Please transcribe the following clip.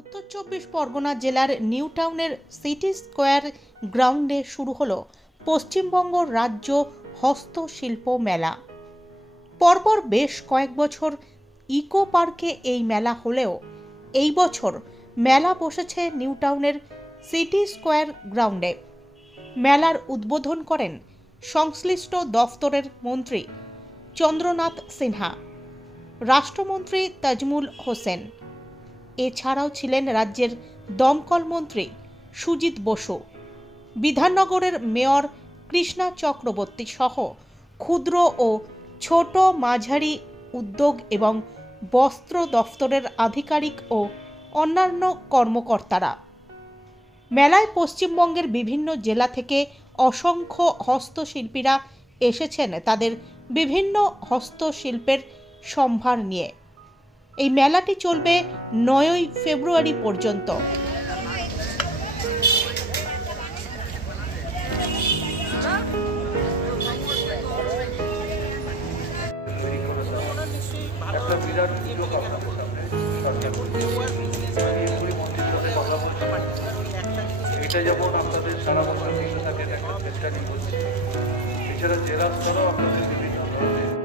উত্তর চব্বিশ পরগনা জেলার নিউ টাউনের সিটি স্কোয়ার গ্রাউন্ডে শুরু হলো পশ্চিমবঙ্গ রাজ্য হস্তশিল্প মেলা। পরপর বেশ কয়েক বছর ইকো পার্কে এই মেলা হলেও এই বছর মেলা বসেছে নিউ টাউনের সিটি স্কোয়ার গ্রাউন্ডে। মেলার উদ্বোধন করেন সংশ্লিষ্ট দফতরের মন্ত্রী চন্দ্রনাথ সিনহা, রাষ্ট্রমন্ত্রী তাজমুল হোসেন। এছাড়াও ছিলেন রাজ্যের দমকল মন্ত্রী সুজিত বসু, বিধাননগরের মেয়র কৃষ্ণা চক্রবর্তী সহ ক্ষুদ্র ও ছোট মাঝারি উদ্যোগ এবং বস্ত্র দফতরের আধিকারিক ও অন্যান্য কর্মকর্তারা। মেলায় পশ্চিমবঙ্গের বিভিন্ন জেলা থেকে অসংখ্য হস্তশিল্পীরা এসেছেন তাদের বিভিন্ন হস্তশিল্পের সম্ভার নিয়ে। এই মেলাটি চলবে 9ই ফেব্রুয়ারি পর্যন্ত। এটা যেমন আপনাদের সারা বছর থাকে একটা ফেস্টিভ্যাল হচ্ছে, এছাড়া জেলা স্তরেও আপনাদের বিভিন্ন ধরনের